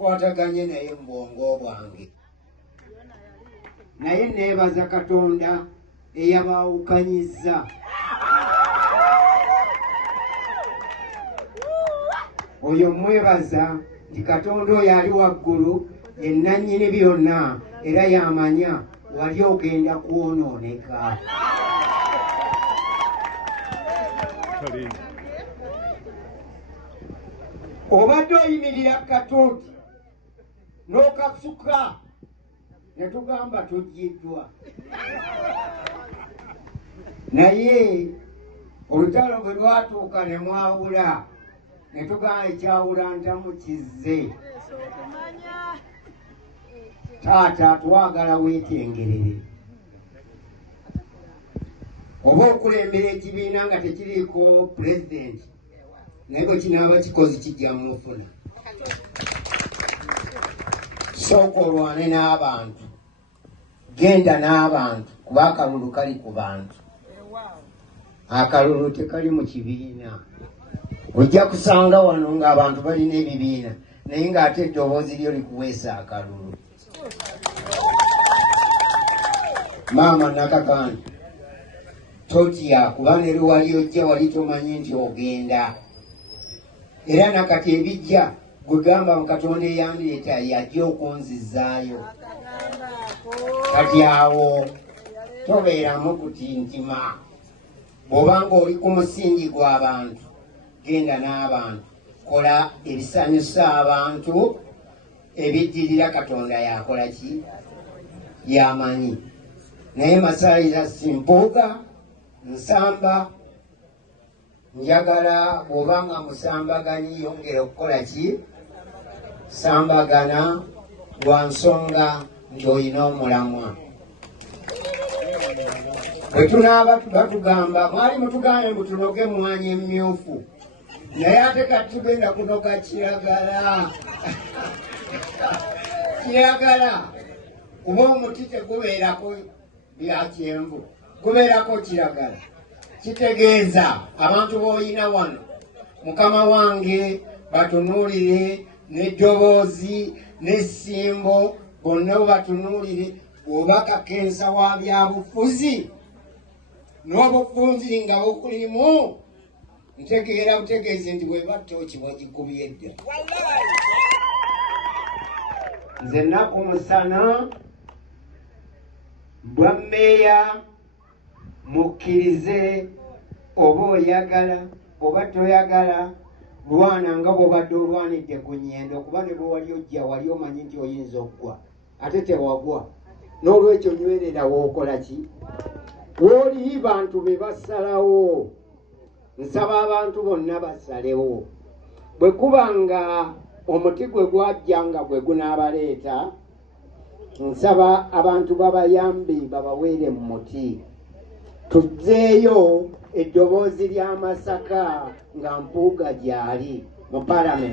tukwataganye naye mu bwongo bwange. Naye neebaza Katonda eyabaawukanyizza. Oyo mwebaza nti Katonda oyo ali waggulu ennannyini byonna era yamanya wali ogenda kwonooneka. Obadde oyimirira Katuuti n'okasuka ne tugamba tuggiddwa. Naye olutalo bwe lwatuuka ne mwawula ne tugamba ekyawula ntamu kizze. Taata twagala weetengerere. Oba okulembera ekibiina nga tekiriiko pulezidenti naye bwe kinaaba kikozi kijja mufuna. Sooka olwane n'abantu, genda n'abantu kuba akalulu kali ku bantu. Akalulu tekali mu kibiina. Ojja kusanga wano ng'abantu balina ebibiina naye ng'ate eddoboozi lyo likuweesa akalulu. Maama Nakakandi totya kuba ne lwali ojja wali tomanyi nti ogenda. Era nakati ebijja gwegamba mu Katonda eyandireeta yajja okunzizaayo. Kati awo tobeeramu kutintima. Bw'obanga oli ku musingi gw'abantu genda n'abantu, kola ebisanyusa abantu, ebiddirira Katonda yakola ki? Yamanyi. Naye Masaayiza simpuuga nsamba. Njagala bw'obanga musambaganyi yongera okukola ki? Sambagana lwa nsonga nti olina omulamwa. Bwe tunaaba batugamba mwali mutugambe mbu tunoge emmwanyi emmyufu naye ate kati tugenda kunoga kiragala. Kiragala kuba omuti tegubeerako bya kyenvu, gubeerako kiragala. Kitegeeza abantu b'olina wano Mukama wange batunuulire n'eddoboozi n'essimbo bonna batunuulire. Bw'obakakensa wa byabufuzi n'obufunzi nga bukulimu ntegeera butegeeze nti bwe batta okiba gikubye dda. Nze nnaku musana bwa mmeeya mukkirize oba oyagala oba toyagala lwana nga bw'obadde olwanidde ku nnyendo kuba ne bwe wali ojja wali omanyi nti oyinza okugwa ate tewagwa. N'olwekyo nywerera wookola ki? Woli bantu be basalawo. Nsaba abantu bonna basalewo. Bwe kuba nga omuti gwe gwajja nga gwe gunaabaleeta, nsaba abantu babayambi babaweere mu muti. Tuzzeeyo eddoboozi ly'amasaka nga mpuuga gyali mu Parliament.